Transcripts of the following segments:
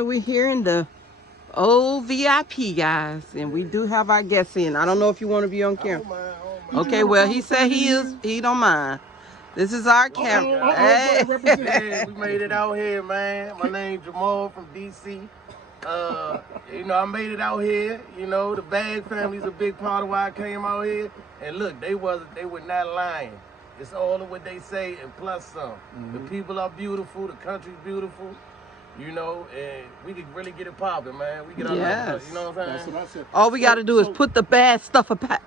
finally we're here in the old VIP, guys, and we do have our guests in. I don't know if you want to be on camera. Okay, well, he said he is. He don't mind. This is our camera. Hey. Yeah, we made it out here, man. My name's Jamal from DC. You know, I made it out here. You know, the Bag family's a big part of why I came out here. And look, they were not lying. It's all of what they say and plus some. The people are beautiful. The country's beautiful. You know, and we can really get it popping, man. We get our you know what I'm saying? That's what I said. All we got to do is put the bad stuff apart.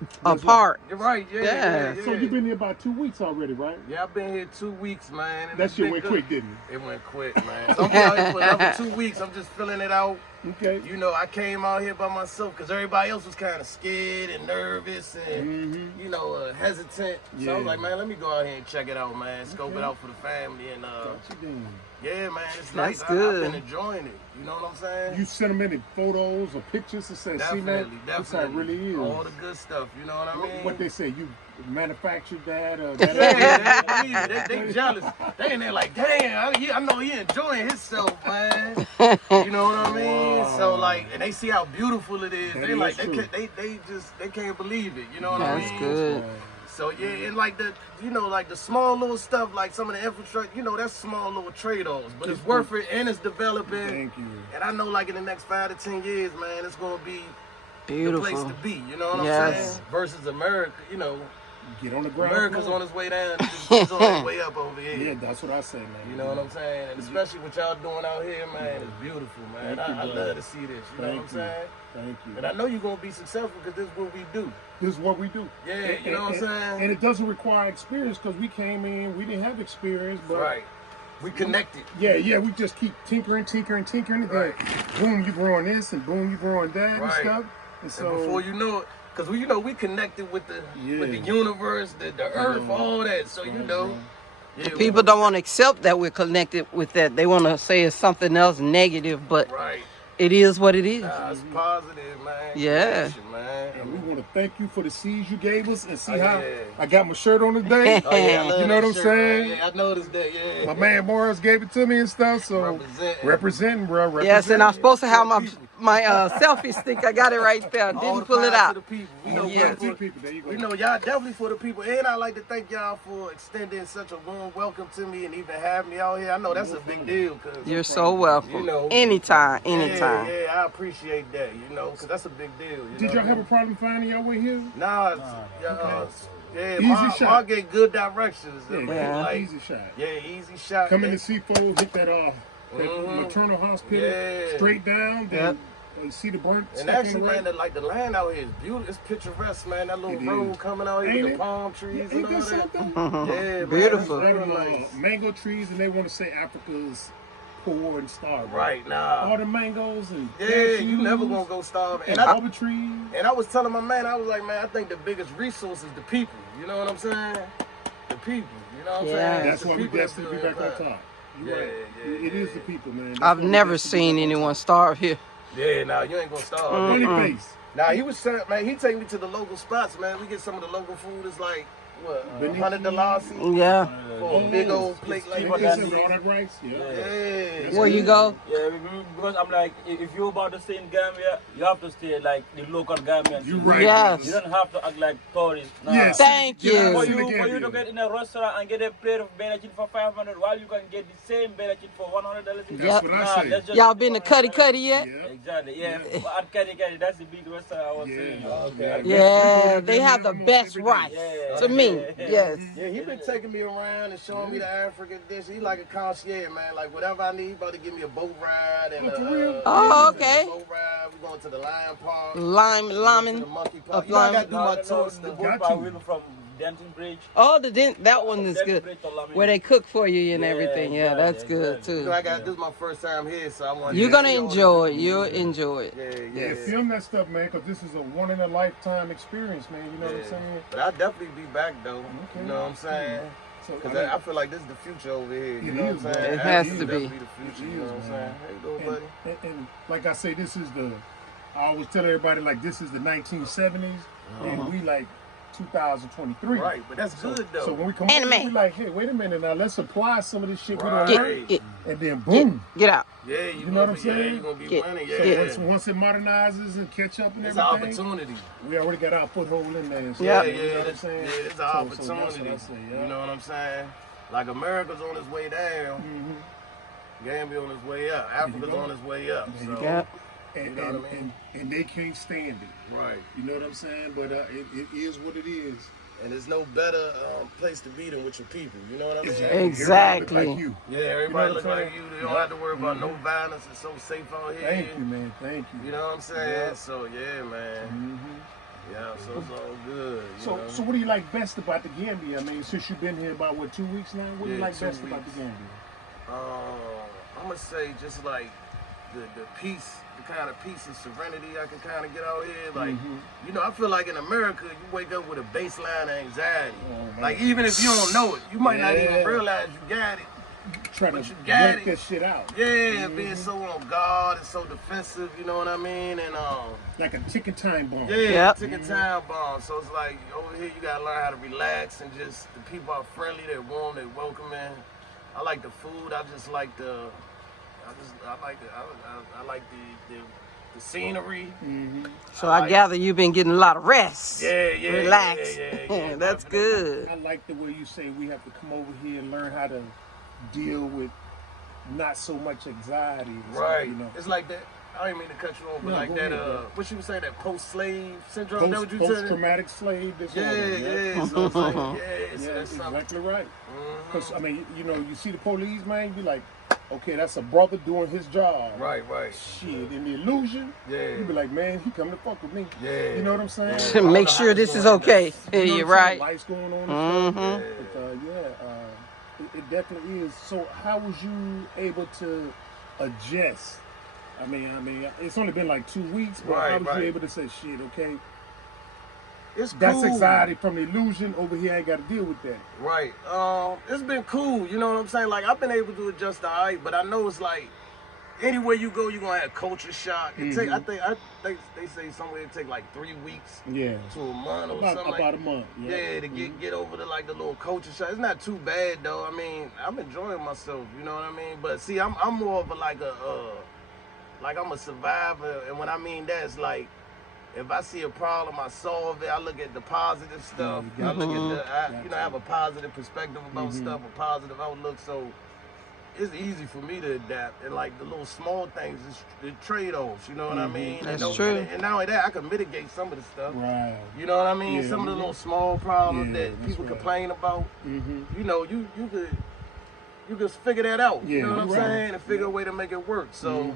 You're right, yeah. So you've been here about 2 weeks already, right? Yeah, I've been here 2 weeks, man. That shit went quick, didn't it? It went quick, man. So I'm out here for another 2 weeks. I'm just filling it out. Okay. You know, I came out here by myself because everybody else was kind of scared and nervous and, you know, hesitant. So I was like, man, let me go out here and check it out, man. Scope it out for the family. And, yeah, man, it's nice. I've been enjoying it. You know what I'm saying? You sent them any photos or pictures to say, see, man, that's how it really is. All the good stuff, you know what I mean? What they say, you manufactured that? Yeah, they jealous. They in there like, damn, I know he enjoying himself, man. You know what I mean? Wow. So like, and they see how beautiful it is. They like, they can't believe it. You know what I mean? That's good. So yeah, and like the small little stuff, like some of the infrastructure, you know, that's small little trade-offs, but it's worth it and it's developing. Thank you. And I know like in the next 5 to 10 years, man, it's gonna be beautiful the place to be. You know what I'm saying? Versus America, you know. Get on the ground. America's on its way down. It's on its way up over here. Yeah, that's what I say, man. You know what I'm saying? And especially what y'all doing out here, man, it's beautiful, man. I love to see this. You know what I'm saying? Thank you. And I know you're going to be successful because this is what we do. This is what we do. Yeah, you know what I'm saying? And it doesn't require experience because we came in, we didn't have experience. But we connected. Yeah, we just keep tinkering. Right. Boom, you growing this, and boom, you growing that and stuff. And so before you know it, because we connected with the universe, the earth, all that. So you know, people don't want to accept that we're connected with that. They want to say it's something else negative, but it is what it is. It's positive, man. Yeah. And we want to thank you for the seeds you gave us and see how I got my shirt on today. You know what I'm saying? Yeah, I noticed that. Yeah. My man Morris gave it to me and stuff. So representing, bro. Yes, and I'm supposed to have my selfie stick. I got it right there. Didn't pull it out. You know, y'all definitely for the people. And I'd like to thank y'all for extending such a warm welcome to me and even having me out here. I know that's a big deal. You're so welcome. You know, anytime. Yeah, I appreciate that, you know, because that's a big deal. Did y'all have a problem finding your way here? Nah, Mark gave good directions. Easy shot. Yeah, easy shot. Come in the C4, hit that maternal hospital, straight down, then you see the burnt. And actually, man, the land out here is beautiful. It's picturesque, man. That little road coming out here with the palm trees and all that. Yeah, beautiful. Mango trees, and they want to say Africa's poor and starving. Right, nah. All the mangoes and you never gonna go starving. And rubber trees. And I was telling my man, I was like, man, I think the biggest resource is the people. You know what I'm saying? The people. You know what I'm saying? That's why we destined to be back on top. It is the people, man. I've never seen anyone starve here. Yeah, nah, you ain't gonna starve. Nah, he was saying, man, he take me to the local spots, man. We get some of the local food. It's like, what, $100? Yeah. For a big old plate like this. All that rice? Yeah. Where you go? Yeah, because I'm like, if you're about to stay in Gambia, you have to stay like the local Gambians. You're right. Yes. You don't have to act like tourists. Nah. Yes. Thank you. For you to get in a restaurant and get a plate of bellachin for $500, while you can get the same bellachin for $100. That's what I say. Y'all been to Cuddy yet? Yeah. Exactly. Yeah. At Cuddy, that's the big restaurant I was saying. Okay. Yeah, they have the best rice. To me, yes. Yeah, he been taking me around and showing me the African dish. He like a concierge, man. Like whatever I need, he about to give me a boat ride and okay. Boat ride. We going to the lion park. Lion. The monkey park. You know, I got to do my tours. The boat ride from Denton Bridge. Oh, that one is good. Where they cook for you and everything. Yeah, that's good too. You know, this is my first time here, so I want. You're gonna enjoy it. You'll enjoy it. Yeah. Film that stuff, man, because this is a one-in-a-lifetime experience, man. You know what I'm saying? But I'll definitely be back though. You know what I'm saying? Because I feel like this is the future over here. You know what I'm saying? It has to be. The future. You know what I'm saying? Hey, go, buddy. And like I say, I always tell everybody, like, this is the 1970s, and we like 2023. Right, but that's good though. So when we come over, we like, hey, wait a minute now, let's apply some of this shit we don't learn, and then boom, get out. Yeah, you know what I'm saying? Yeah, you're gonna be winning. Yeah. So once it modernizes and catch up and it's everything, an opportunity. We already got our foothold in there. So, yeah, you know what I'm saying? Yeah, it's an opportunity. You know what I'm saying? Like America's on its way down, Gambia on its way up, Africa's on its way up. So. And, you know what I mean? And they can't stand it. Right. You know what I'm saying? But it is what it is. And there's no better place to be than with your people. You know what I mean? Exactly. Like you. Yeah, everybody look like you. They don't have to worry about no violence. It's so safe out here. Thank you, man. Thank you. You know what I'm saying? So, yeah, man. Yeah, so it's all good. So what do you like best about the Gambia? I mean, since you've been here about, 2 weeks now? What do you like best about the Gambia? I'm going to say just like the peace, the kind of peace and serenity I can kind of get out here. Like, you know, I feel like in America, you wake up with a baseline of anxiety. Like, even if you don't know it, you might not even realize you got it. Try to break that shit out. Yeah, being so on guard and so defensive, you know what I mean? And like a ticking time bomb. Yeah, ticking time bomb. So it's like over here you gotta learn how to relax and just the people are friendly, they're warm, they're welcoming. I like the food. I like the scenery. So I gather you've been getting a lot of rest. Yeah. Relax. Yeah, that's good. I like the way you say we have to come over here and learn how to deal with not so much anxiety. Right. You know? It's like that. I didn't mean to cut you off, but like that. What you would say, that post-slave syndrome? Post-traumatic slave disorder. Yeah. So it's like, that's exactly right. Because I mean, you know, you see the police, man, you be like, okay, that's a brother doing his job. Right. Shit, in the illusion, you be like, man, he come to fuck with me. Yeah. You know what I'm saying? Make sure this is okay. You're right. Lights going on. And stuff. It definitely is. So, how was you able to adjust? I mean, it's only been like 2 weeks, but how was you able to say, shit, okay? It's cool. That's anxiety from the illusion. Over here, I ain't got to deal with that. Right. It's been cool. You know what I'm saying? Like, I've been able to adjust all right, but I know it's like, anywhere you go, you're going to have culture shock. It take, I think they say somewhere it take like 3 weeks to a month or something. About a month. Yeah, to get over the like the little culture shock. It's not too bad though. I mean, I'm enjoying myself. You know what I mean? But see, I'm more of a like I'm a survivor, and when I mean that, it's like if I see a problem, I solve it. I look at the positive stuff. I look at I have a positive perspective about stuff, a positive outlook. So it's easy for me to adapt, and like the little small things, the trade-offs. You know what I mean? That's true. And not only that, I can mitigate some of the stuff. Right. You know what I mean? Some of the little small problems that people complain about. You know, you could figure that out. You know what I'm saying? And figure a way to make it work. So.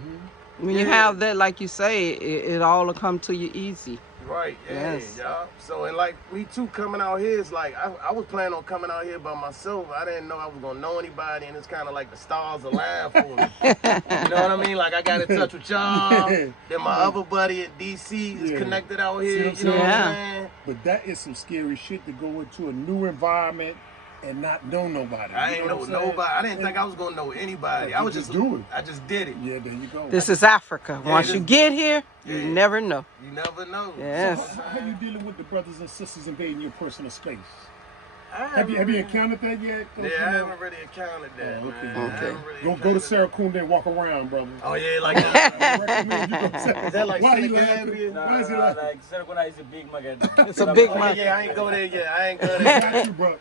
When you have that, like you say, it all will come to you easy. Right, yeah. So, and like me too, coming out here, it's like, I was planning on coming out here by myself. I didn't know I was going to know anybody, and it's kind of like the stars aligned for me. You know what I mean? Like, I got in touch with y'all. Then my other buddy at DC is connected out here. You know what I'm saying? But that is some scary shit to go into a new environment and not know nobody. I ain't know nobody. I didn't think I was gonna know anybody. I was just do it. I just did it. Yeah, there you go. This is Africa. Once you get here, you never know. You never know. Yes. So how you dealing with the brothers and sisters invading your personal space? Have you encountered that yet? Yeah, I haven't really encountered that. Okay. Go to Sarah Kunde and walk around, brother. Oh yeah, like that. Is that like why you laughing? Why is he laughing? Like Sarah Kunde is a big market. It's a big market. Yeah, I ain't go there yet. I ain't go there. Got you, bro.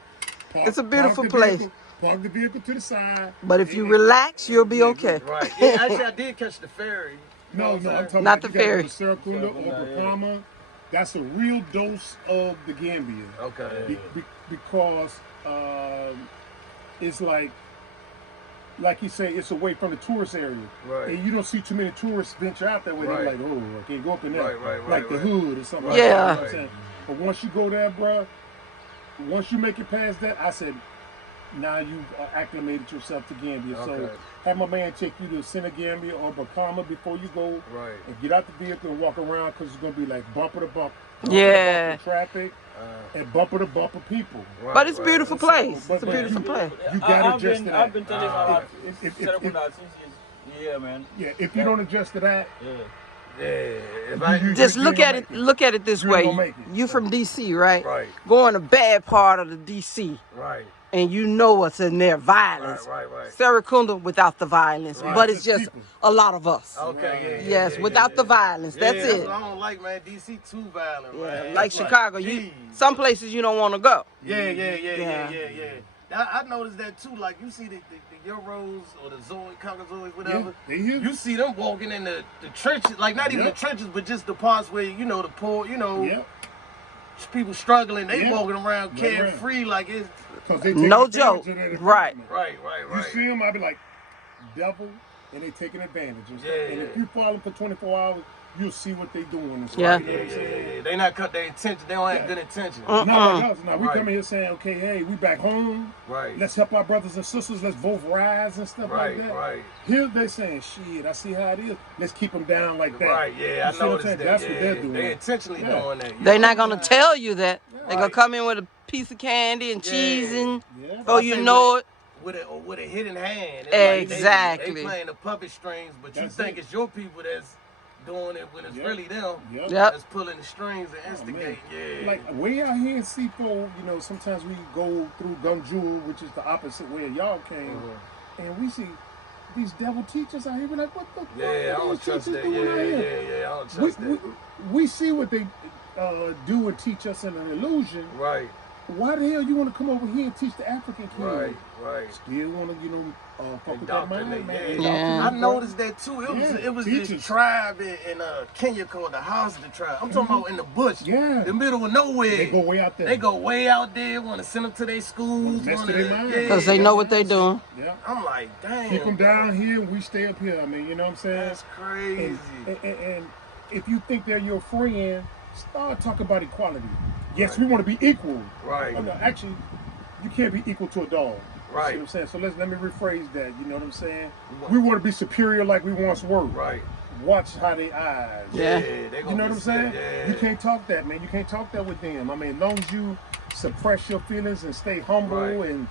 It's a beautiful place. Park the vehicle to the side. But if you relax, you'll be okay. Right. Yeah, actually, I did catch the ferry. No, I'm talking not about the ferry. Sarah Kunde or Brahma. That's a real dose of the Gambia. Okay. Because it's like you say, it's away from the tourist area. Right. And you don't see too many tourists venture out that way. They're like, oh, I can't go up in there. Right. Like the hood or something like that. You know what I'm saying? But once you go there, bro, once you make it past that, I said, now you've acclimated yourself to Gambia. So have my man take you to Senegambia or Bakama before you go. Right. And get out the vehicle and walk around, because it's going to be like bumper to bumper. Yeah. Traffic and bumper to bumper people. Right, but it's a beautiful place. It's a beautiful place. You got to adjust to that. I've been telling you about Sarah Kunde since he's here, man. Yeah, if you don't adjust to that, Just look at it. Look at it this way. You from DC, right? Right. Go in a bad part of the DC. Right. And you know what's in there, violence. Right. Serakunda without the violence, but it's just a lot of us. Okay, yes, without the violence. That's it. That's what I don't like, man. DC too violent, man. Like Chicago, some places you don't want to go. Yeah. I noticed that too. Like you see the Euros or the Caucasoids, whatever. You see them walking in the trenches, like not even the trenches, but just the parts where the poor, people struggling. They walking around carefree, like it's no joke. Right. You see them, I be like, devil, and they taking advantage. And if you follow them for 24 hours, you'll see what they doing. Yeah. They not cut their intention. They don't have good intention. Not like us. Now we come in here saying, okay, hey, we back home. Right. Let's help our brothers and sisters. Let's both rise and stuff like that. Right. Here they saying, shit, I see how it is. Let's keep them down like that. Right. Yeah, I noticed that. That's what they're doing. They intentionally doing that. They're not gonna tell you that. They're gonna come in with a piece of candy and cheese and you know it. With a hidden hand. Exactly. They playing the puppet strings, but you think it's your people that's doing it when it's really them that's pulling the strings and instigating. Like way out here in C4, sometimes we go through Gunjul, which is the opposite way y'all came, and we see these devil teachers out here. We're like, what the fuck I don't trust that. I don't trust that. We see what they do and teach us in an illusion. Right. Why the hell you want to come over here and teach the African kids? Right. Still want to, fuck with that mind, man. I noticed that too. It was this tribe in Kenya called the Hausa tribe. I'm talking about in the bush, the middle of nowhere. They go way out there. They go way out there. Want to send them to their schools. Because they know what they're doing. Yeah. I'm like, damn. Keep them down here, we stay up here. I mean, you know what I'm saying? That's crazy. And if you think they're your friend, start talking about equality. Yes, we want to be equal. Right. Oh, no, actually, you can't be equal to a dog. Right. See what I'm saying? So let me rephrase that. You know what I'm saying? We want to be superior like we once were. Right. Watch how they eyes. Yeah. You know what I'm saying? You can't talk that, man. You can't talk that with them. I mean, as long as you suppress your feelings and stay humble and,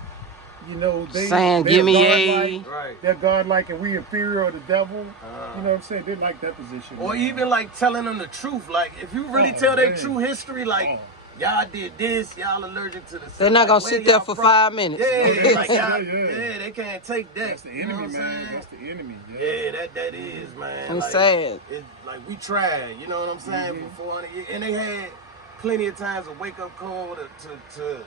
they're give me right. They're godlike and we inferior or the devil. You know what I'm saying? They like that position. Or even like telling them the truth. Like if you really tell their true history, like y'all did this, y'all allergic to this. They're not gonna sit there for 5 minutes. They can't take that. That's the enemy, man. That's the enemy. That is, man. I'm like, sad. Like we tried, you know what I'm saying, for 400 years. And they had plenty of times to wake up call to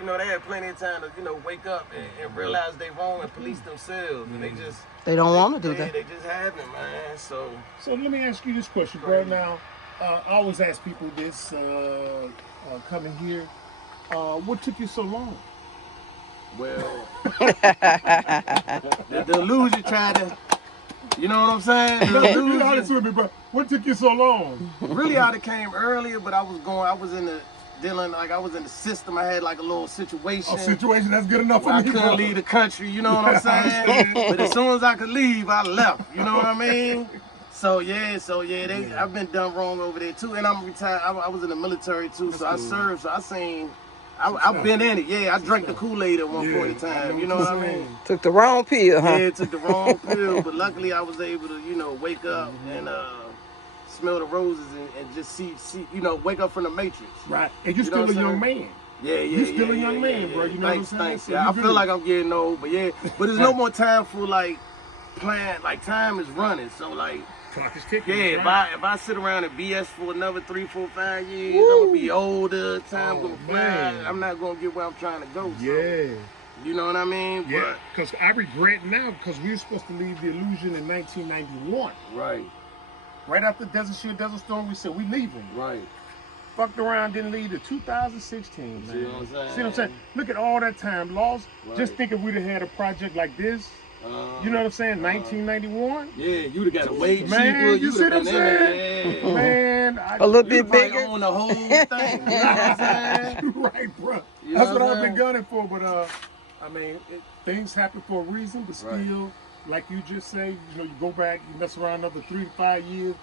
they had plenty of time to, wake up and realize they wrong and police themselves. And they don't want to do that. They just haven't, man. So let me ask you this question, bro. Now, I always ask people this coming here. What took you so long? Well, the illusion tried to, you know what I'm saying? Be honest with me, bro. What took you so long? Really, I'd have came earlier, but I was in the system. I had like a little situation. Situation, that's good enough for me. I couldn't leave the country, you know what I'm saying? But as soon as I could leave, I left. You know what I mean? So I've been done wrong over there too, and I'm retired. I was in the military too, so I served. So I seen, I've been in it. Yeah, I drank the Kool-Aid at one point in time. You know what I mean? Took the wrong pill, huh? Yeah, took the wrong pill, but luckily I was able to, wake up and smell the roses and just see, wake up from the matrix. Right, and you're still a young man. You're still a young man, bro. You know what I'm saying? Thanks. I feel like I'm getting old, but there's no more time for plan. Like time is running, so clock is ticking. If I sit around and BS for another 3, 4, 5 years, I'm gonna be older. Time gonna fly. I'm not gonna get where I'm trying to go. So, you know what I mean? Yeah. Because I regret now because we were supposed to leave the illusion in 1991. Right. Right after Desert Shield, Desert Storm, we said we leaving. Right. Fucked around, didn't leave to 2016, man. See what I'm saying? Look at all that time lost. Right. Just think if we'd have had a project like this. You know what I'm saying? 1991. Yeah, you'd have got a way cheaper. Man, you see what I'm saying? Man, a little bit bigger. On the whole thing. You know what I'm saying? Right, bro. That's what I've been gunning for. But things happen for a reason. But still, like you just say, you go back, you mess around another 3 to 5 years.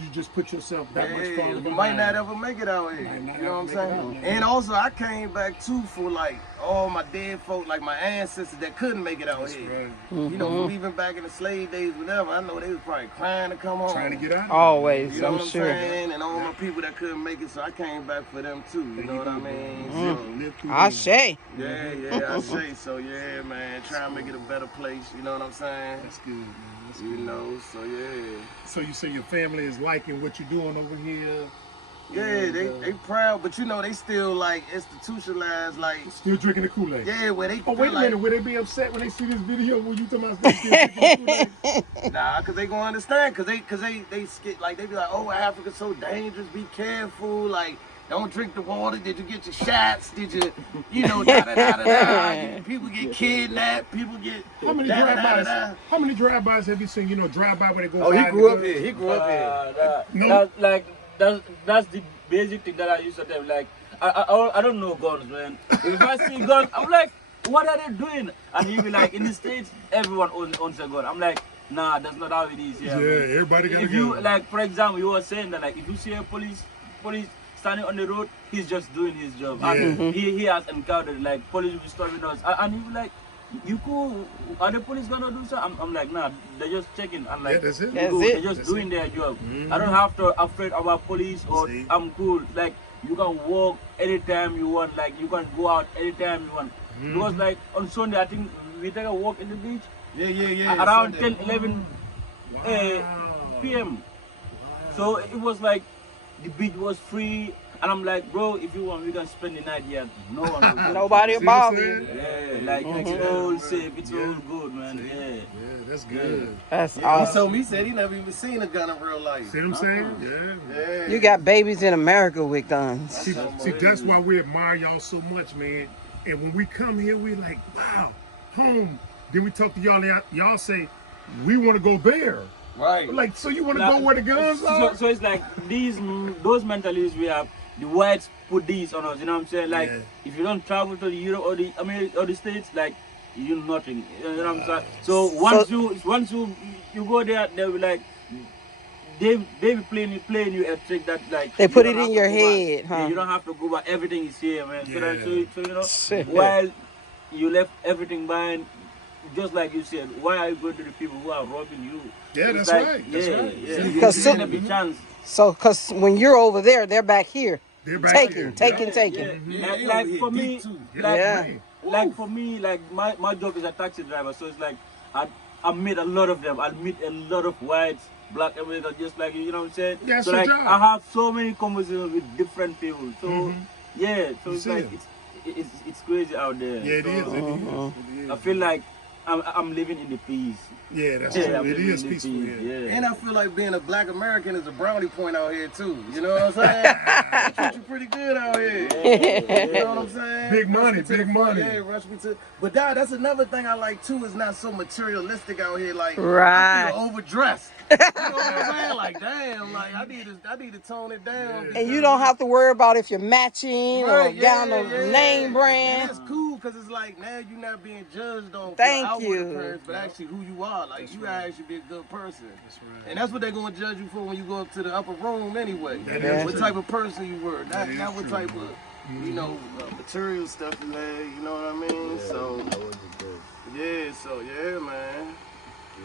you just put yourself that much farther you behind. might not ever make it out here. You know what I'm saying? And also, I came back too for like all my dead folk, like my ancestors that couldn't make it out here. Right. You know, from even back in the slave days, whatever. I know they was probably crying to come home. Trying to get out. Always, You know I'm what I'm sure. saying? And all my people that couldn't make it, so I came back for them too. You know what I mean? I say. Yeah, I say. So yeah, man, try and make it a better place. You know what I'm saying? That's good, man. That's good. You know, so yeah. So you say your family is liking what you're doing over here? Yeah, they proud, but you know they still like institutionalized, like still drinking the Kool-Aid. Yeah, where they. Oh wait a minute, will they be upset when they see this video? When you talking about still drinking the Kool-Aid? Nah, cause they gonna understand, cause they skip, like they be like, oh, Africa's so dangerous, be careful, like don't drink the water. Did you get your shots? Did you know, da da da da da. People get kidnapped. People get. How many drive-bys? How many drive-bys have you seen? You know, drive-by where they go. Oh, he grew up here. He grew up here. No. That's the basic thing that I used to tell. Like, I don't know guns, man. If I see guns, I'm like, what are they doing? And he'll be like, in the States, everyone owns a gun. I'm like, nah, that's not how it is. Yeah, everybody got a gun. If you, like, for example, you were saying that, like, if you see a police standing on the road, he's just doing his job. Yeah. And he has encountered, like, police will be stopping us. And he'll be like, you cool? Are the police gonna do so? I'm like, nah, they're just checking. I'm like, that's it. They're just doing their job. I don't have to afraid about police or I'm cool. Like, you can walk anytime you want. Like, you can go out anytime you want. Because like on Sunday, I think we take a walk in the beach. Yeah. Around Sunday. 10, 11 p.m. So it was like the beach was free. And I'm like, bro, if you want, we can spend the night here. No one will Nobody about you. Yeah, like it's all safe, it's all good, man. Yeah, that's good. That's He awesome. told me, he said he never even seen a gun in real life. See what I'm saying? Yeah. You got babies in America with guns. See, that's why we admire y'all so much, man. And when we come here, we like, wow, home. Then we talk to y'all, y'all say, we want to go there. Right. Like, so you want to go where the guns are? So it's like those mentalities we have. The whites put these on us, you know what I'm saying? Like, if you don't travel to the Europe or the America or the States, like, you do nothing. You know what I'm saying? So once you go there, they'll be like, they be playing you a trick that like they put it in your head, huh? Yeah, you don't have to go back. Everything is here, man. So you know, Shit. while you left everything behind, just like you said, why are you going to the people who are robbing you? Yeah, It's that's like, right. Yeah, That's right. Because every chance. So, because when you're over there, they're back here. They're back taking. Yeah. Like for me, like for me, like my job is a taxi driver, so it's like I meet a lot of them. I meet a lot of whites, black, everything, just like you know what I'm saying. Yeah, so like I have so many conversations with different people. So so it's like it's crazy out there. Yeah, it is. It is. I feel like I'm living in the peace. Yeah, that's true. It is peaceful here. Yeah. And I feel like being a black American is a brownie point out here too. You know what I'm saying? They treat you pretty good out here. You know what I'm saying? Big money, big money. Yeah, rush me to. But that's another thing I like too. Is not so materialistic out here. Like Right. I feel overdressed. You know what I'm saying? Like damn, like I need to tone it down. And you don't have to worry about if you're matching or down the name And brand. that's cool because it's like now you're not being judged on Thank outward you. appearance, but actually who you are. Like you actually be a good person. That's right. And that's what they're gonna judge you for when you go up to the upper room anyway. That What is type of person you were, not what true. type of material stuff you had. You know what I mean? So man.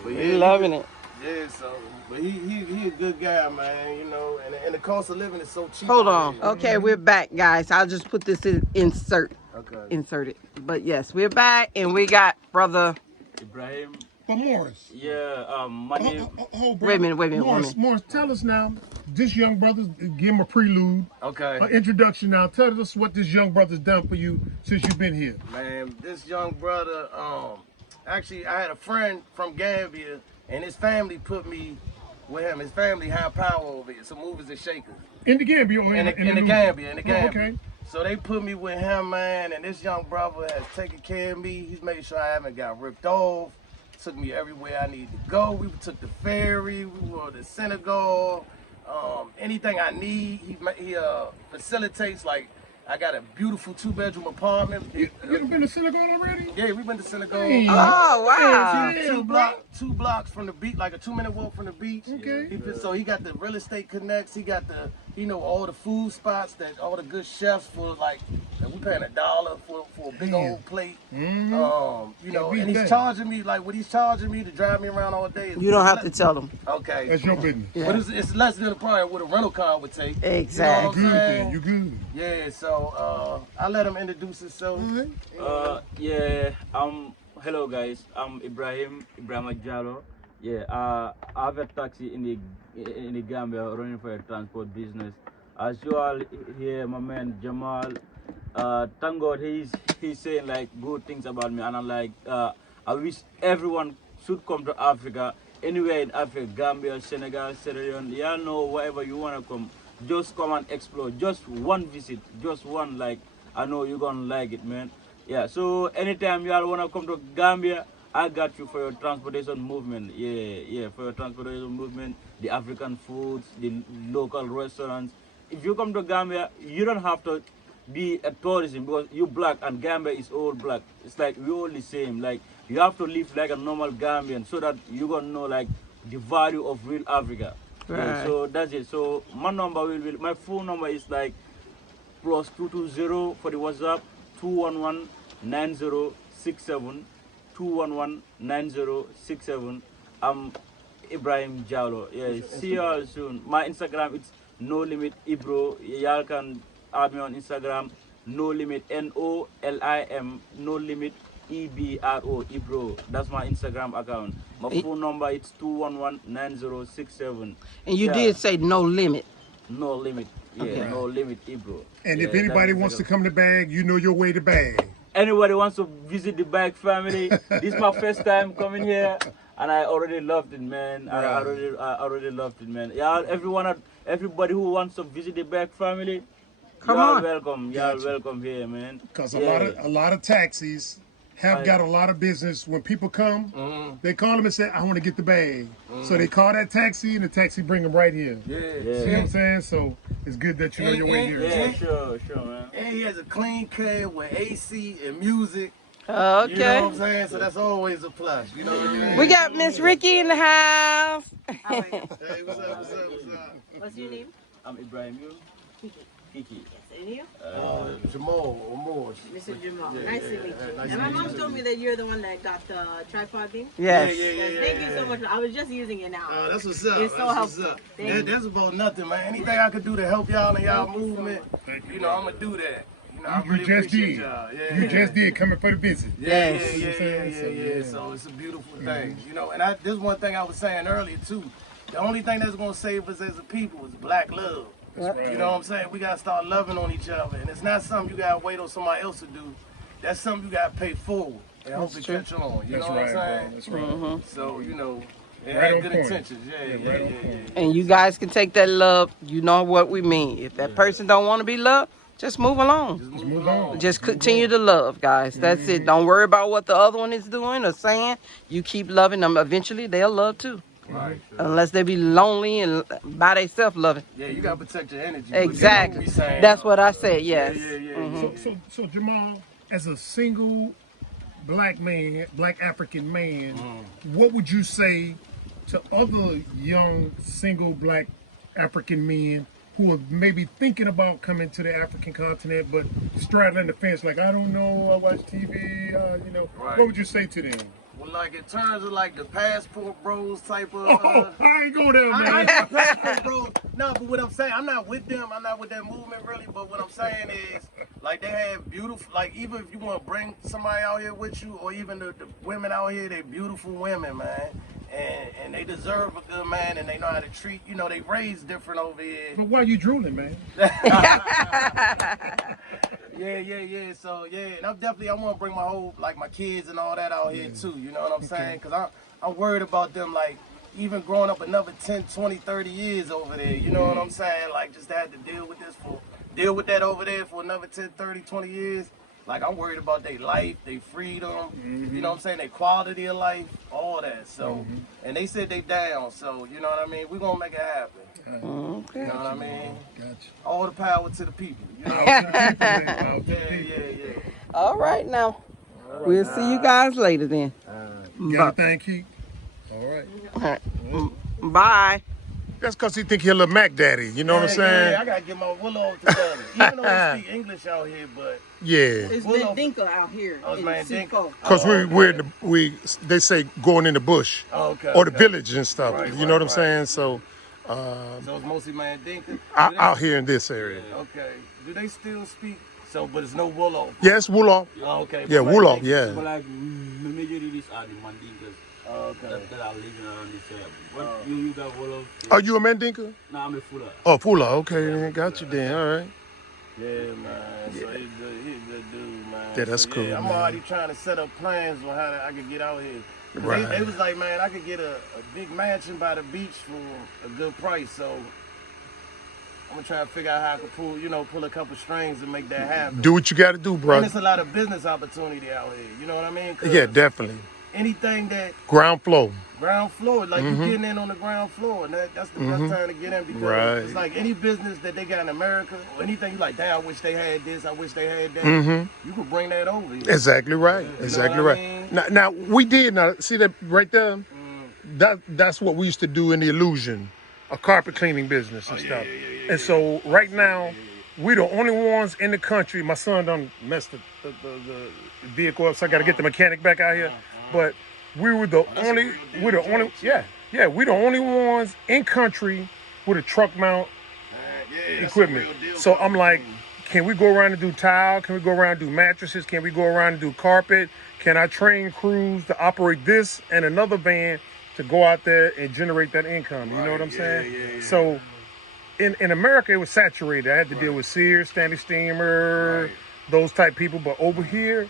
But We're loving it. Yeah, so but he a good guy, man. You know, and the cost of living is so cheap. Hold on. Okay, we're back, guys. I'll just put this in insert it. But yes, we're back, and we got brother Ibrahim. But Morris. Yeah, my name. Wait a minute. Morris, tell us now, this young brother, give him a prelude. Okay. An introduction now. Tell us what this young brother's done for you since you've been here. Man, this young brother, actually I had a friend from Gambia, and his family put me with him. His family had power over here, some movers and shakers. In the Gambia or In the Gambia. Oh, okay. So they put me with him, man, and this young brother has taken care of me. He's made sure I haven't got ripped off. Took me everywhere I needed to go. We took the ferry. We were to Senegal. Anything I need, he facilitates. Like I got a beautiful 2-bedroom apartment. You ever been to Senegal already? Yeah, we went to Senegal. Hey. Oh, wow. Two blocks from the beach, like a 2-minute walk from the beach. Okay. So he got the real estate connects. He got the, all the food spots that all the good chefs for like. We paying $1 for a big old plate. And he's charging me like what he's charging me to drive me around all day. You don't have to tell them. Okay. That's your business. Yeah. But it's less than probably what a rental car would take. Exactly. You good then? You good? Yeah. So I let him introduce himself. Hello guys. I'm Ibrahim Jalo. Yeah. I have a taxi in the Gambia running for a transport business. As you all hear, my man Jamal. Thank God he's saying like good things about me, and I'm like I wish everyone should come to Africa, anywhere in Africa, Gambia, Senegal, Sierra Leone. Y'all know wherever you wanna come, just come and explore. Just one visit, just one. Like I know you're gonna like it, man. Yeah. So anytime y'all wanna come to Gambia, I got you for your transportation movement. Yeah, for your transportation movement, the African foods, the local restaurants. If you come to Gambia, you don't have to be a tourism because you black and Gambia is all black. It's like we all the same. Like you have to live like a normal Gambian so that you gonna know like the value of real Africa. Right. Yeah, so that's it. So my number my phone number is like +220 for the WhatsApp 211-9067 211-9067. I'm Ibrahim Jalo. Yeah, see you all soon. My Instagram it's No Limit Ibro. Y'all can add me on Instagram. No Limit NOLIM. No Limit EBRO Ibro. That's my Instagram account. My phone number is 211-9067. And you did say no limit. No limit. Yeah, Okay. No Limit Ibro. And yeah, if anybody wants to come to Bag, you know your way to Bag. Anybody wants to visit the Bag family, this is my first time coming here, and I already loved it, man. I already loved it, man. Yeah, everybody who wants to visit the Bag family, y'all welcome. Y'all welcome here, man. Because a lot of taxis have got a lot of business. When people come, they call them and say, I want to get the bag. So they call that taxi, and the taxi bring them right here. Yeah. See what I'm saying? So it's good that you know your way here. Yeah, sure, man. And he has a clean cab with AC and music. Okay. You know what I'm saying? So that's always a plus. You know what I mean? We got Miss Ricky in the house. Hey, what's up? What's your name? I'm Ibrahim. You? Kiki. Yes, and you? Jamal or Moore. Mr. Jamal. Nice to meet you. And my mom told me that you're the one that got the tripod thing. Yes. Yes, thank you so much. I was just using it now. That's what's up. It's so helpful. That's about nothing, man. Anything I could do to help y'all in y'all movement, I'm going to do that. I really appreciate y'all. You just did coming for the visit. Yeah. So it's a beautiful thing. And this one thing I was saying earlier, too. The only thing that's going to save us as a people is black love. Right. You know what I'm saying? We got to start loving on each other. And it's not something you got to wait on somebody else to do. That's something you got to pay forward and hope to catch on. You know what I'm saying? That's right. So, it Right had good point. intentions. Yeah. And you guys can take that love. You know what we mean. If that person don't want to be loved, just move along. Just move on. Just continue to love, guys. That's it. Don't worry about what the other one is doing or saying. You keep loving them. Eventually, they'll love too. Right. Unless they be lonely and by themselves loving. Yeah, you gotta protect your energy. Exactly. That's what I said. Yes. So Jamal, as a single black African man, what would you say to other young single black African men who are maybe thinking about coming to the African continent but straddling the fence like, I don't know, I watch TV, What would you say to them? Well, like in terms of like the passport bros type of. I ain't go there, man. I ain't passport bros. No, but what I'm saying, I'm not with them. I'm not with that movement really. But what I'm saying is, like they have beautiful, like even if you want to bring somebody out here with you, or even the women out here, they beautiful women, man. And they deserve a good man, and they know how to treat. They raised different over here. But why you drooling, man? Yeah. So and I want to bring my whole my kids and all that out here too. You know what I'm saying? Because I'm worried about them even growing up another 10, 20, 30 years over there. You know what I'm saying? Just had to deal with that over there for another 10, 30, 20 years. Like, I'm worried about their life, their freedom, you know what I'm saying, their quality of life, all that. So, and they said they down, so, you know what I mean, we're going to make it happen. Okay. You know what I mean? Gotcha. All the power to the people. You know what I'm saying? Yeah. All right, now. We'll see you guys later then. Got anything, Keith? All right. Bye. That's because he think he a little Mac Daddy. You know what I'm saying? Yeah, I got to get my wool off together. Even though they speak English out here, but... Yeah. It's Mandinka out here. Oh, it's Mandinka. Because they say going in the bush. Okay. Or the village and stuff. Right, you know what I'm saying? So... so it's mostly Mandinka? Out here in this area. Okay. Do they still speak? So, but it's no wool off? Yeah, it's wool off. Oh, okay. Yeah, wool off, yeah. But like, majority are the Mandinkas. Okay. That are living around this area. But you got Wolof? Are you a Mandinka? No, I'm a Fuller. Oh, Fuller. Okay, got you then. All right. Yeah, man. So he's a good dude, man. Yeah, that's so, cool. I'm already trying to set up plans on how I could get out here. Right. They was like, man, I could get a big mansion by the beach for a good price. So I'm gonna try to figure out how I could pull a couple strings and make that happen. Do what you got to do, bro. And it's a lot of business opportunity out here. You know what I mean? Yeah, definitely. Anything that ground floor, like you getting in on the ground floor, and that's the best time to get in because it's like any business that they got in America or anything. You like, damn, I wish they had this. I wish they had that. You could bring that over here. Exactly right. Exactly right. I mean? Now we did. Now see that right there. That's what we used to do in the Illusion, a carpet cleaning business and stuff. And so right now, we the only ones in the country. My son done messed the vehicle up, so I got to get the mechanic back out here. But we were the only. We're the only. We're the only ones in country with a truck mount equipment. So I'm like, can we go around and do tile? Can we go around and do mattresses? Can we go around and do carpet? Can I train crews to operate this and another van to go out there and generate that income? You know what I'm saying? So in America, it was saturated. I had to deal with Sears, Stanley Steamer, those type people. But over here,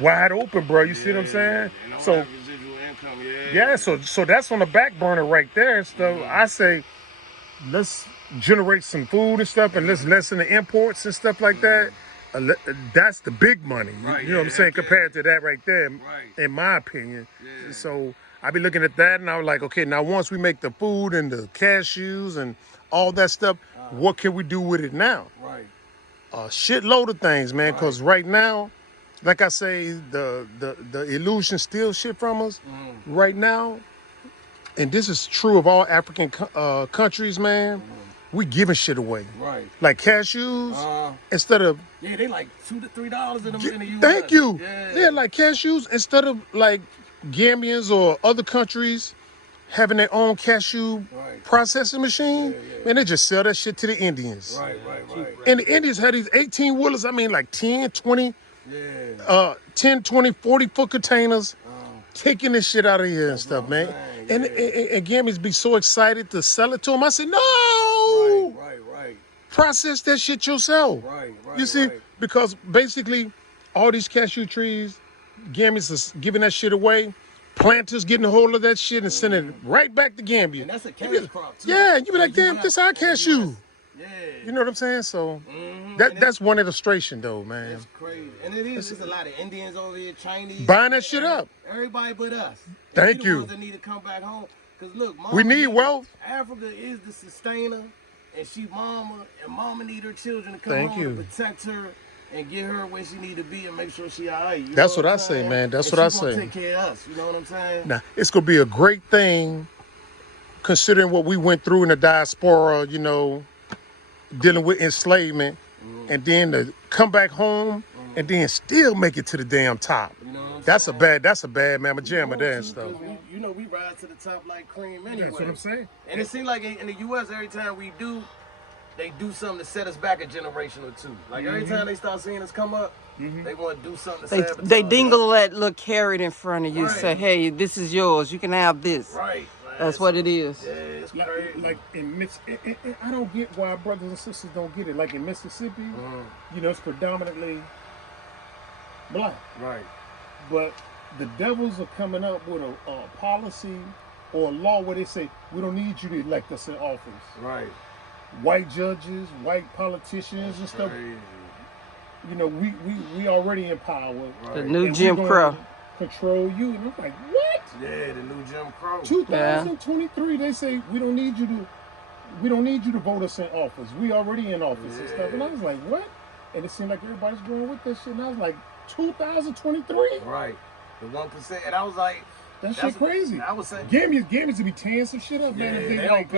wide open, bro. You see what I'm saying? So residual income, so that's on the back burner right there. So I say, let's generate some food and stuff, and let's lessen the imports and stuff like that. That's the big money. You know what I'm saying? Compared to that right there, in my opinion. So I be looking at that, and I was like, okay, now once we make the food and the cashews and all that stuff, what can we do with it now? A shitload of things, man. Because right now, like I say, the illusion steal shit from us right now, and this is true of all African countries, man. We giving shit away. Like cashews, instead of they like $2 to $3 in the U.S. Thank you. Yeah, like cashews, instead of like Gambians or other countries having their own cashew processing machine, man, they just sell that shit to the Indians. And the Indians had these 18-wheelers, I mean like 10, 20, 10, 20, 40-foot containers, taking this shit out of here and stuff, man. And Gambians be so excited to sell it to them. I said, no! Process that shit yourself. You see, because basically all these cashew trees, Gambians is giving that shit away. Planters getting a hold of that shit and sending it right back to Gambia. And that's a cash crop too. Yeah, you be like, damn, this our cashew. You know what I'm saying? So that's one illustration though, man. That's crazy. And it is just a lot of Indians over here, Chinese. Buying that shit up. Everybody but us. Thank you. The ones that need to come back home. Because look, we need wealth. Africa is the sustainer, and she mama need her children to come home to protect her and get her where she need to be and make sure she all right. That's what I say, man. That's what I say. Take care of us. You know what I'm saying? Now, it's going to be a great thing considering what we went through in the diaspora, you know, dealing with enslavement, and then to come back home and then still make it to the damn top. You know what I'm that's saying? a bad mamma jamma there and stuff. You know, we ride to the top like cream anyway. That's what I'm saying. And it seems like in the U.S., every time we do, they do something to set us back a generation or two. Like every time they start seeing us come up, they want to do something to sabotage. They dingle that little carrot in front of you, say, hey, this is yours. You can have this. That's what it is. Yeah, it's crazy. Like in I don't get why brothers and sisters don't get it. Like in Mississippi, you know, it's predominantly black. But the devils are coming up with a policy or a law where they say, we don't need you to elect us in office. White judges, white politicians and stuff. you know, we already in power. The new Jim Crow. Control you. And I'm like, what? Yeah, the new Jim Crow. 2023, they say we don't need you to vote us in office. We already in office and stuff. And I was like, what? And it seemed like everybody's going with that shit. And I was like, 2023? Right. The 1%. And I was like, that shit crazy. I was saying, Gambians to be tearing some shit up, man. If they like,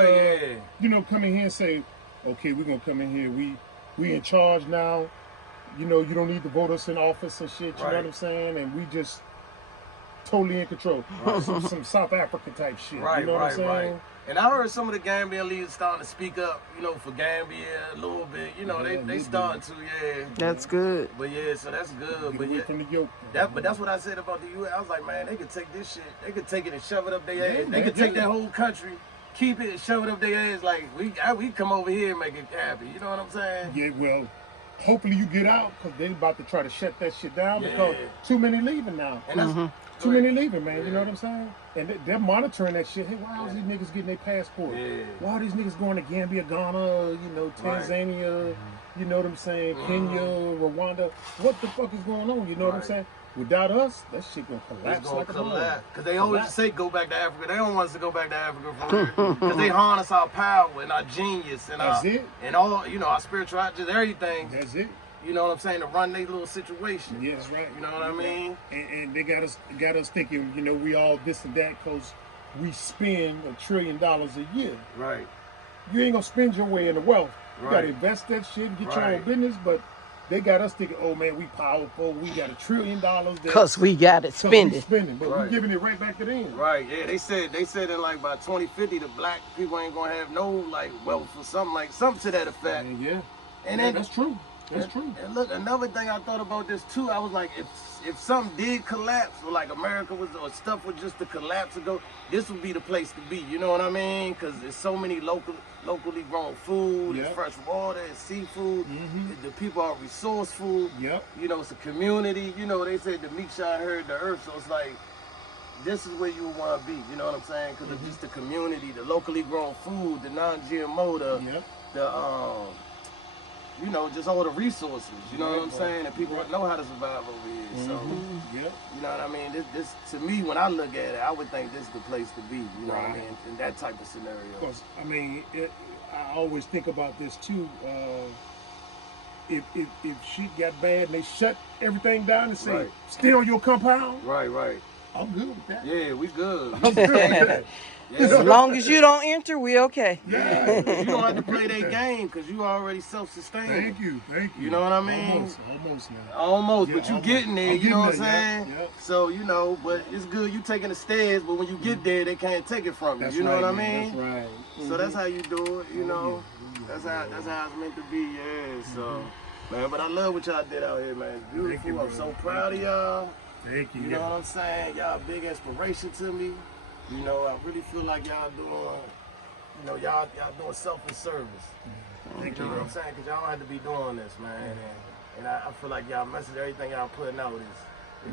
you know, come in here and say, okay, we're gonna come in here. We in charge now. You know, you don't need to vote us in office and shit. You know what I'm saying? And we just totally in control. Some South Africa type shit. Right, you know what I'm saying? And I heard some of the Gambian leaders starting to speak up, you know, for Gambia a little bit. You know, they starting to, That's good. But yeah, so that's good. But yeah, from the yoke. but that's what I said about the U.S. I was like, man, they could take this shit. They could take it and shove it up their ass. They could take that whole country, keep it and shove it up their ass. Like, we come over here and make it happy. You know what I'm saying? Yeah, well, hopefully you get out because they about to try to shut that shit down because too many leaving now. And that's, too many leaving, man. You know what I'm saying? And they're monitoring that shit. Hey, why are these niggas getting their passport? Why are these niggas going to Gambia, Ghana, you know, Tanzania, you know what I'm saying, Kenya, Rwanda? What the fuck is going on? You know what I'm saying? Without us, that shit gonna collapse. It's gonna collapse. Because they always say go back to Africa. They don't want us to go back to Africa for because they harness our power and our genius and and all, you know, our spirituality, just everything. That's it. You know what I'm saying? To run their little situation. Yeah, that's right. You know what I mean? And they got us thinking, you know, we all this and that because we spend $1 trillion a year. Right. You ain't gonna spend your way into wealth. You gotta invest that shit and get your own business, but they got us thinking, oh man, we powerful, we got $1 trillion. Because we got it spending. But we're giving it right back to them. Right, yeah, they said in like by 2050 the black people ain't gonna have no like wealth or something to that effect. Yeah. And then that's true. That's true. And look, another thing I thought about this too, I was like, if something did collapse, or like America was, or stuff was just to collapse ago, this would be the place to be. You know what I mean? Because there's so many locally grown food, it's fresh water, it's seafood. The people are resourceful. You know, it's a community. You know, they said the meek shall inherit the earth, so it's like this is where you want to be. You know what I'm saying? Because of just the community, the locally grown food, the non-GMO, you know, just all the resources, you know what I'm saying? And people know how to survive over here. So, you know what I mean? This, to me, when I look at it, I would think this is the place to be, you know what I mean? In that type of scenario. Because, I mean, I always think about this too. If shit got bad and they shut everything down and say, stay on your compound. Right. I'm good with that. Yeah, we good. As long as you don't enter, we okay. Yeah, you don't have to play that game because you already self-sustained. Thank you. You know what I mean? Almost now. Almost, but you getting there, you know what I'm saying? Yep. So, you know, but it's good you taking the stairs, but when you get there, they can't take it from you. You know what I mean? That's right. So that's how you do it, you know? That's how it's meant to be, So, man, but I love what y'all did out here, man. It's beautiful. I'm so proud of y'all. Thank you. You know what I'm saying? Y'all big inspiration to me. You know, I really feel like y'all doing, you know, y'all doing selfless service. You know what I'm saying? Because y'all don't have to be doing this, man. And I feel like y'all message, everything y'all putting out is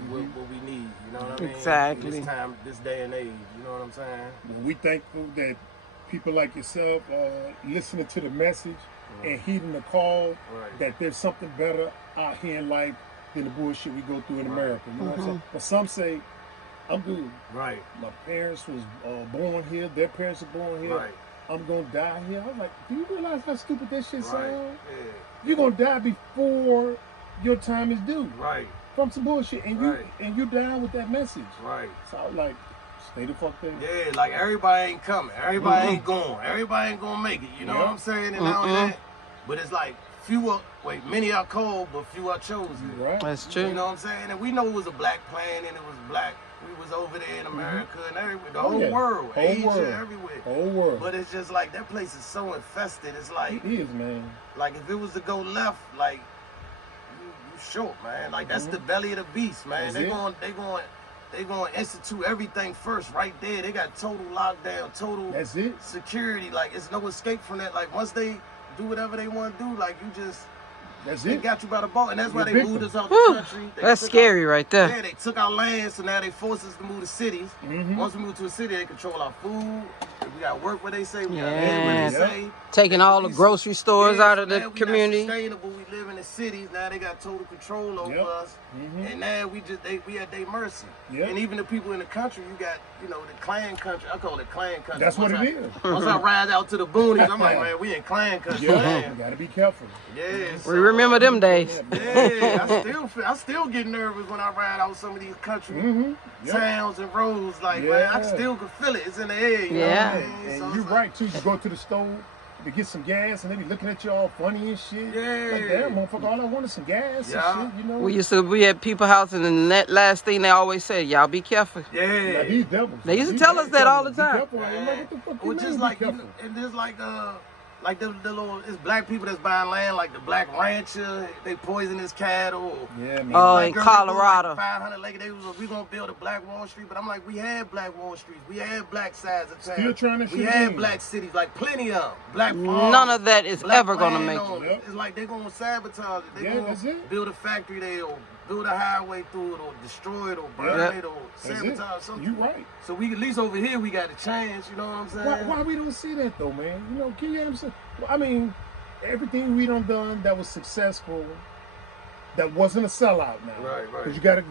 what we need. You know what I mean? Exactly. This time, this day and age. You know what I'm saying? We thankful that people like yourself listening to the message and heeding the call that there's something better out here in life than the bullshit we go through in America. You know what I'm saying? But some say, I'm good. Right. My parents was born here. Their parents were born here. Right. I'm going to die here. I was like, do you realize how stupid that shit sounds? Yeah. You're going to die before your time is due. Right. From some bullshit. And you down with that message. Right. So I was like, stay the fuck there. Yeah, like everybody ain't coming. Everybody ain't going. Everybody ain't going to make it. You know what I'm saying? And all that. But it's like, many are called, but few are chosen. Right. That's true. You know what I'm saying? And we know it was a black plane and it was black. We was over there in America and everywhere, the whole world, Asia, everywhere. Whole world. But it's just like that place is so infested. It's like it is, man. Like if it was to go left, like you short, man. Like that's the belly of the beast, man. They going to institute everything first, right there. They got total lockdown, total security. Like it's no escape from that. Like once they do whatever they want to do, like you just. They got you by the ball, and that's why they moved us out the country. That's scary right there. Yeah, they took our land, so now they force us to move to cities. Once we move to a city, they control our food, they We got to work where they say. We got to Yeah. live where they say. Taking all the grocery stores out of the now community. We not sustainable. We live in the cities. Now they got total control over us. And now we at their mercy. And even the people in the country, you got, you know, the clan country. I call it clan country. That's what it is. Once I ride out to the boonies, I'm like, man, we in clan country. Yeah, you got to be careful. Yeah. We remember them days. Yeah, I still get nervous when I ride out some of these country towns and roads. Like, man, I still can feel it. It's in the air. You know what I mean? And So you're right, too. You go to the store to get some gas, and they be looking at you all funny and shit. Yeah. Like, damn, motherfucker, all I want is some gas and shit, you know? We used to be at people's house, and then that last thing they always said, y'all be careful. Yeah. Now, these devils. They used to tell us that all the time. Be careful. Like, what the fuck you mean, just be like, careful? and there's like the little, it's black people that's buying land, like the black rancher, they poison his cattle. Yeah, man. Oh, Like, in girl, Colorado. Like 500, like we gonna build a black Wall Street, but I'm like, we had black Wall Street, we had black sides of town. Still trying to we had black cities, like plenty of them. Black farms, None of that is ever gonna make it. it. It's like they're gonna sabotage it. They're that's gonna it. build a factory there, or build a highway through it, or destroy it, or burn it, or sabotage something. You right. So we at least over here we got a chance. You know what I'm saying? Why we don't see that though, man? You know, can you understand? I mean, everything we done that was successful, that wasn't a sellout now. Right. Because you gotta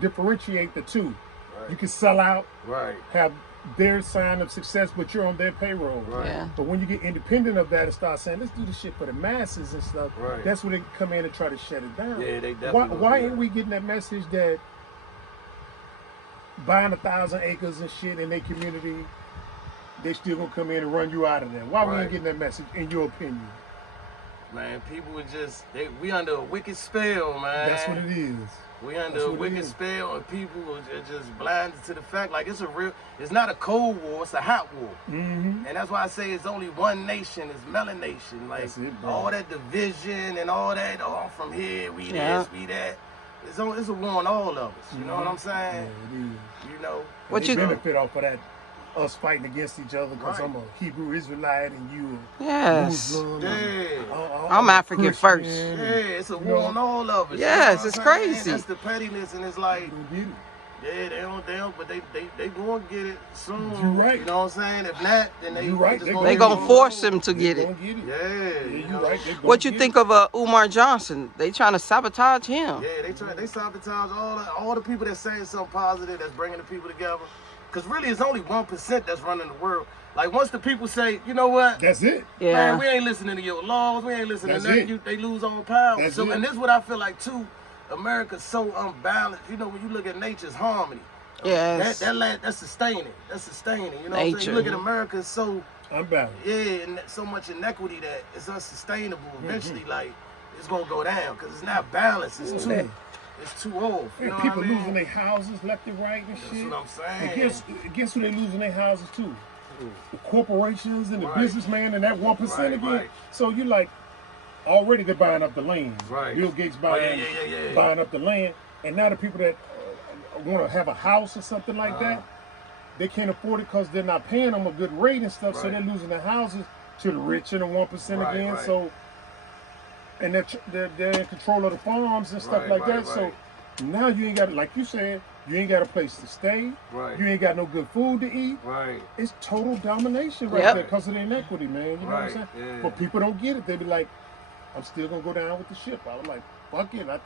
differentiate the two. Right. You can sell out, have their sign of success, but you're on their payroll. Right. Yeah. But when you get independent of that and start saying, let's do this shit for the masses and stuff, that's when they come in and try to shut it down. Yeah, they definitely. Why ain't we getting that message that buying 1,000 acres and shit in their community, they still gonna come in and run you out of there? Why we ain't getting that message, in your opinion? Man, people are just, we under a wicked spell, man. That's what it is. We under a wicked spell, and people are just blinded to the fact, like, it's not a cold war, it's a hot war. And that's why I say it's only one nation, it's melanation. Like, all that division and all that, from here, we this, we that. It's a war on all of us, you know what I'm saying? Yeah, it is. You know? What you benefit off of that, us fighting against each other, because I'm a Hebrew Israelite and you a Muslim. I'm African first. Yeah, it's a war on all of us. Yes, you know it's crazy. That's the pettiness, and it's like, they don't, but they gonna get it soon. You're right. You know what I'm saying? If not, then they gonna force them to get it. Yeah, you're right. What you think of Umar Johnson? They trying to sabotage him. Yeah, they sabotage all the people that's saying something positive, that's bringing the people together. Because really, it's only 1% that's running the world. Like, once the people say, you know what? That's it. Yeah. Man, we ain't listening to your laws. We ain't listening to nothing. They lose all power. And this is what I feel like, too. America's so unbalanced. You know, when you look at nature's harmony. Yes. That's sustaining. That's sustaining. You know what I'm saying? You look at America, it's so unbalanced. Yeah, and so much inequity that it's unsustainable. Eventually, like, it's going to go down because it's not balanced. It's too old. You know people what I mean? losing their houses left and right and shit. That's what I'm saying. And guess who they losing their houses to? The corporations and the businessman and that 1% again. So you like, already they're buying up the land. Bill Gates buying up the land. And now the people that want to have a house or something like that, they can't afford it because they're not paying them a good rate and stuff. So they're losing their houses to the rich and the 1% again. So, and they're in control of the farms and stuff like that. So now you ain't got, like you said, you ain't got a place to stay. You ain't got no good food to eat. It's total domination there because of the inequity, man. You know what I'm saying? Yeah. But people don't get it. They be like, I'm still gonna go down with the ship. I was like, fuck it. I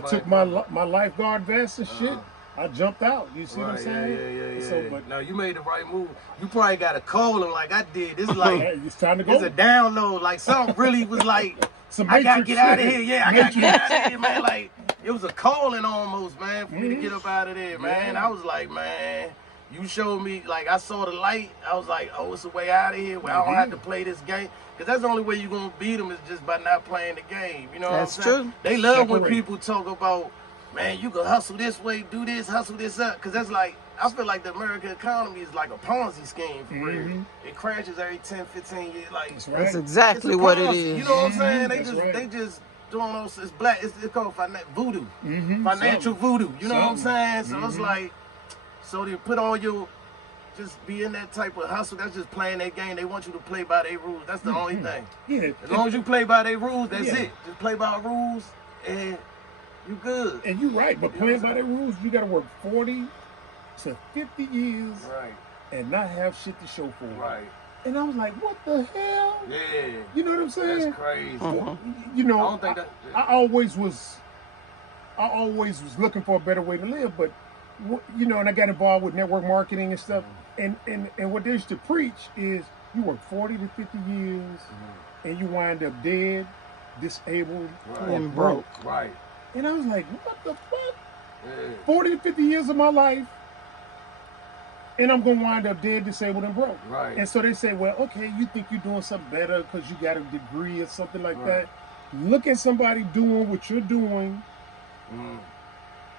took my lifeguard vest and shit. I jumped out. You see what I'm saying? Yeah. So, but now you made the right move. You probably got a calling like I did. This is like it's time to go. It's a download. Like something really was like, I gotta get out of here. Yeah, I gotta get out of here, man. Like it was a calling almost, man, for me to get up out of there, man. I was like, man, you showed me, like I saw the light. I was like, oh, it's a way out of here where I don't have to play this game. Because that's the only way you're going to beat them is just by not playing the game. You know what I'm saying? That's true. They love when people talk about, man, you can hustle this way, do this, hustle this up. Because that's like, I feel like the American economy is like a Ponzi scheme for real. It crashes every 10, 15 years. Like that's exactly what it is. You know what I'm saying? They just doing those, it's black, it's called voodoo. Financial voodoo. You know what I'm saying? So it's like, so they put all your, just be in that type of hustle. That's just playing that game. They want you to play by their rules. That's the only thing. Yeah. As long as you play by their rules, that's it. Just play by rules and you good. And you right, but playing by their rules, you got to work 40 to 50 years and not have shit to show for it. Right. And I was like, what the hell? Yeah. You know what I'm saying? That's crazy. You know, I don't think that... I always was looking for a better way to live, but you know, and I got involved with network marketing and stuff. And what they used to preach is you work 40 to 50 years and you wind up dead, disabled, and broke. Right. And I was like, what the fuck? Yeah. 40 to 50 years of my life, and I'm going to wind up dead, disabled, and broke. Right. And so they say, well, okay, you think you're doing something better because you got a degree or something like that. Look at somebody doing what you're doing.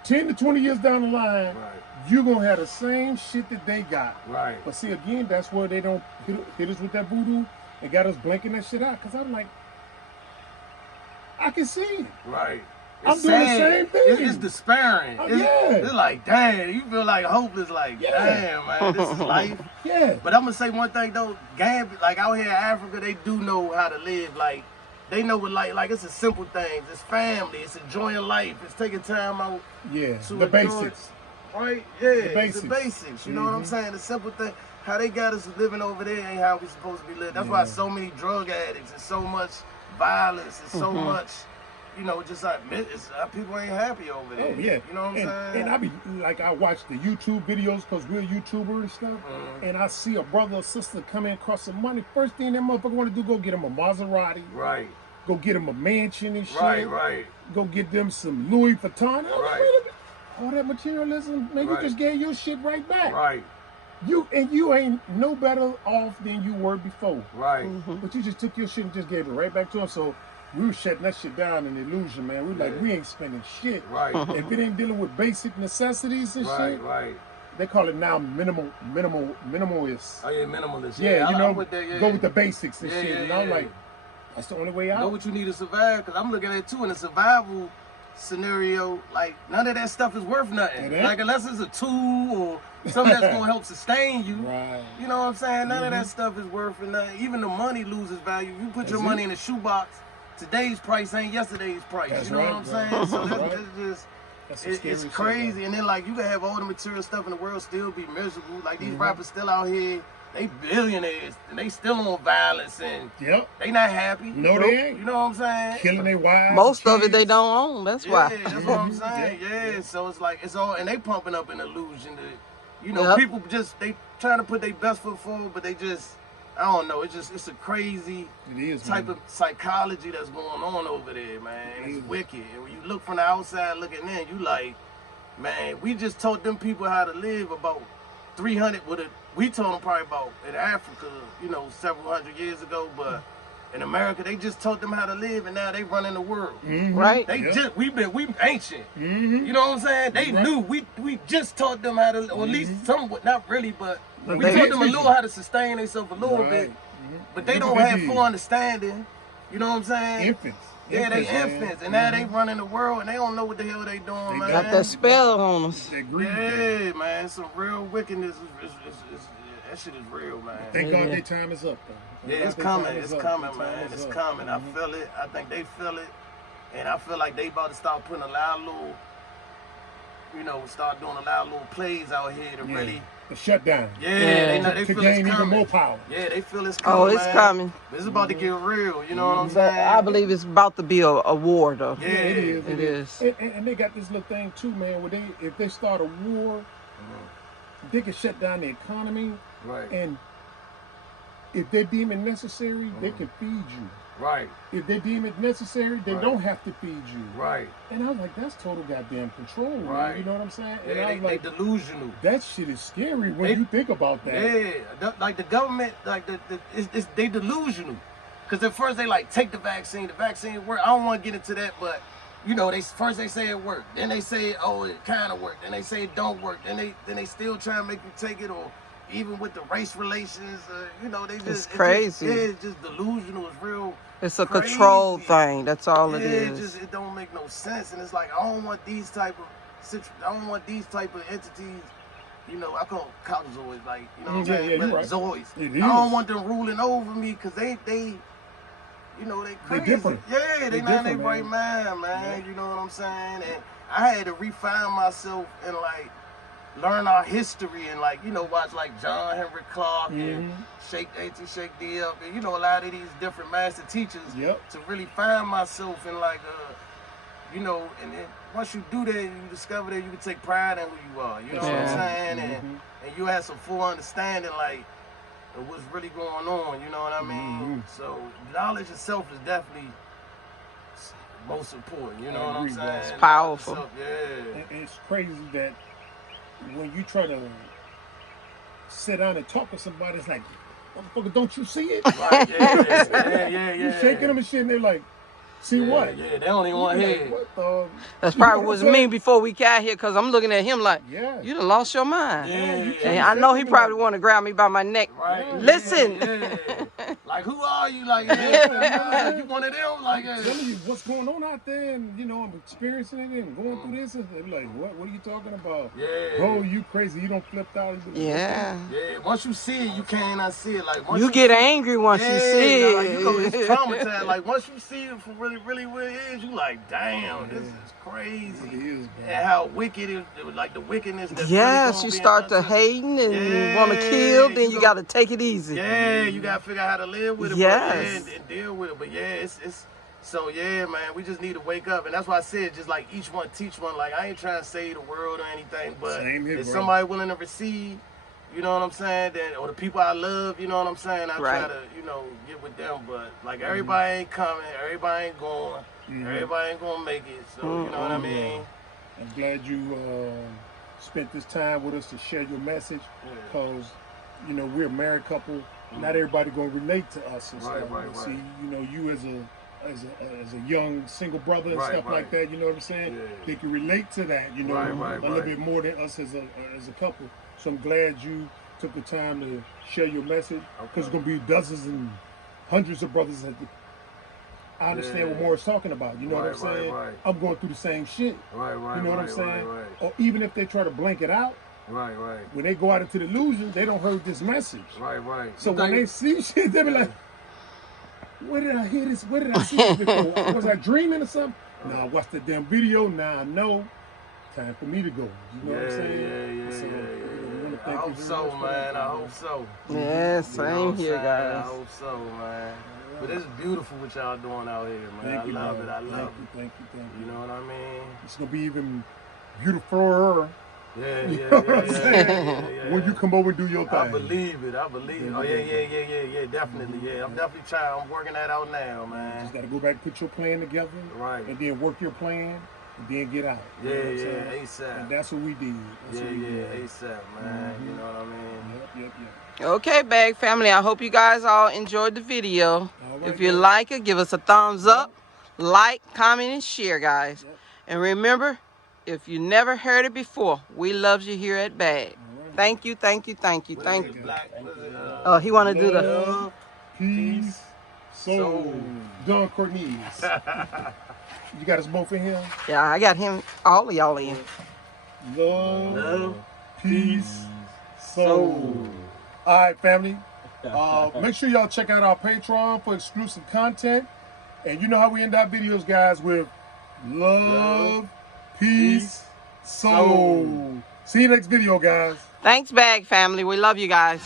10 to 20 years down the line, you're going to have the same shit that they got. Right. But see, again, that's where they don't hit us with that voodoo and got us blanking that shit out. Because I'm like, I can see it. Right. I'm doing the same thing. It's despairing. It's like, damn, you feel like hopeless, like, damn, man, this is life. But I'm going to say one thing, though. Gambia, like out here in Africa, they do know how to live. Like, they know what like it's a simple things. It's family. It's enjoying life. It's taking time out. Yeah, the basics. Right? Yeah, the basics. You know what I'm saying? The simple thing. How they got us living over there ain't how we supposed to be living. That's why so many drug addicts and so much violence and so much, you know, just like people ain't happy over there. Oh, yeah. You know what I'm saying? And I be like, I watch the YouTube videos because we're YouTubers and stuff, and I see a brother or sister come in across some money. First thing that motherfucker want to do, go get him a Maserati. Right. Go get him a mansion and shit. Right. Go get them some Louis Vuitton. Right. All that materialism, man, you just gave your shit right back. Right. You ain't no better off than you were before. Right. But you just took your shit and just gave it right back to them. So we were shutting that shit down in illusion, man. We like, we ain't spending shit. Right. If it ain't dealing with basic necessities and shit. Right. They call it now minimalist. Oh yeah, minimalist. Yeah, you know, go with the basics and shit. And I'm like, that's the only way out. Know what you need to survive? Because I'm looking at it too in a survival scenario. Like none of that stuff is worth nothing. Like unless it's a tool or something that's gonna help sustain you. Right. You know what I'm saying? None of that stuff is worth nothing. Even the money loses value. You put your money in a shoebox. Today's price ain't yesterday's price. You know what I'm saying? So that's just it's crazy. And then like you can have all the material stuff in the world still be miserable. Like these rappers still out here. They billionaires and they still on violence and they not happy. No, they ain't. You know what I'm saying? Killing their wives. Most of it they don't own. That's why. Yeah, that's what I'm saying. Yeah. So it's like it's all, and they pumping up an illusion that, you know, people just they trying to put their best foot forward, but they just, I don't know. It's a crazy type of psychology that's going on over there, man. It's wicked. And when you look from the outside looking in, you like, man, we just taught them people how to live about 300 with it. We told them probably about in Africa, you know, several hundred years ago, but in America they just taught them how to live, and now they running the world. Right? They we ancient. You know what I'm saying? They knew we just taught them how to, or at least somewhat, not really, but we taught them a little how to sustain themselves a little bit. But they don't have full understanding. You know what I'm saying? Infants. Yeah, they infants, and now they running the world, and they don't know what the hell they doing, man. Got that spell on us. Yeah, man, some real wickedness. That shit is real, man. Thank God their time is up, though. Yeah, it's coming, man. It's coming. I feel it. I think they feel it, and I feel like they about to start putting a lot of little, you know, start doing a lot of little plays out here to really. The shutdown. Yeah, they feel it's coming. Even more power. Yeah, they feel it's coming. Oh, it's coming. It's about to get real. You know what I'm saying? I believe it's about to be a war, though. Yeah, it is. And they got this little thing too, man. Where if they start a war, they can shut down the economy. Right. And if they deem it necessary, they can feed you. Right. If they deem it necessary, they don't have to feed you. Right. And I was like, that's total goddamn control, man. You know what I'm saying? And I was like, they delusional. That shit is scary when you think about that. Yeah. Like the government, like they delusional. Because at first they like, take the vaccine. The vaccine work. I don't want to get into that, but you know, first they say it worked. Then they say, oh, it kind of worked. Then they say it don't work. Then they still try to make you take it, or even with the race relations, you know, they just... It's crazy. It's just delusional. It's real It's a crazy. Control thing. That's all it is. It don't make no sense. And it's like, I don't want these type of entities, you know, I call them counterzoids, like, you know what I'm saying? You're right. Zoids. I don't want them ruling over me, because they you know, they crazy. They're different. Yeah, they not in their right mind, man. You know what I'm saying? And I had to refine myself and like learn our history and like, you know, watch like John Henry Clark and Shake D up, and you know, a lot of these different master teachers to really find myself in like you know, and then once you do that, you discover that you can take pride in who you are. You know what I'm saying? And you have some full understanding like of what's really going on. You know what I mean? So knowledge itself is definitely most important. You know what I'm saying? It's powerful. Yeah. And it's crazy that when you try to sit down and talk to somebody, it's like, motherfucker, don't you see it? Right, yeah. You shaking them and shit, and they're like, see what? Yeah, they don't even want to hear. What the? That's probably what was me before we got here, because I'm looking at him like, you done lost your mind. And I know he probably want to grab me by my neck. Right. Listen. Like, who are you? Like, you one of them? Like, telling you what's going on out there, and you know, I'm experiencing it and going through this. And they're like, what are you talking about? Oh, you crazy. You don't flip out. Yeah. Once you see it, you cannot see it. Like, once you get angry once you see it. Like, you know, it's traumatized. Like, once you see it for really what it is, you like, damn, this is crazy. It is, and how wicked it was, like the wickedness. That's yes, you start to hating and want to kill, then you got to take it easy. Yeah, you got to figure out how to live with it, yes. and deal with it. But yeah, it's so yeah, man, we just need to wake up. And that's why I said, just like each one teach one. Like, I ain't trying to save the world or anything, but if somebody willing to receive, you know what I'm saying, then, or the people I love, you know what I'm saying, I try to, you know, get with them. But like, everybody ain't coming, everybody ain't going, everybody ain't gonna make it. So you know what I mean. I'm glad you spent this time with us to share your message, because you know, we're a married couple. Not everybody gonna relate to us and stuff. See, you know, you as a young single brother and stuff like that, you know what I'm saying? They can relate to that, you know, a little bit more than us as a couple. So I'm glad you took the time to share your message, because it's gonna be dozens and hundreds of brothers that I understand what Morris talking about. You know what I'm saying? I'm going through the same shit. You know what I'm saying? Or even if they try to blank it out. When they go out into the illusion, they don't heard this message. So when they see shit, they be like, where did I hear this? Where did I see this before? Was I dreaming or something? Nah, I watched the damn video. Now I know. Time for me to go. You know what I'm saying? I hope so, man. I hope so. Yeah, same here, guys. I hope so, man. But it's beautiful what y'all doing out here, man. I love it. I love it. Thank you. You know what I mean? It's gonna be even beautifuler. Yeah. When you come over and do your thing. I believe it. Oh, yeah, definitely. Yeah, I'm definitely trying. I'm working that out now, man. You just got to go back and put your plan together. And then work your plan, and then get out. Yeah, ASAP. And that's what we did. ASAP, man. You know what I mean? Yep. Okay, Bag Family, I hope you guys all enjoyed the video. If you like it, give us a thumbs up, like, comment, and share, guys. And remember, if you never heard it before, we love you here at Bag. Thank you. Oh, he want to do the love, peace, soul. Don Cornelius. You got us both in here? Yeah, I got him, all of y'all in. Love, peace, soul. All right, family. Make sure y'all check out our Patreon for exclusive content. And you know how we end our videos, guys, with love, peace, soul. See you next video, guys. Thanks, Bag Family. We love you guys.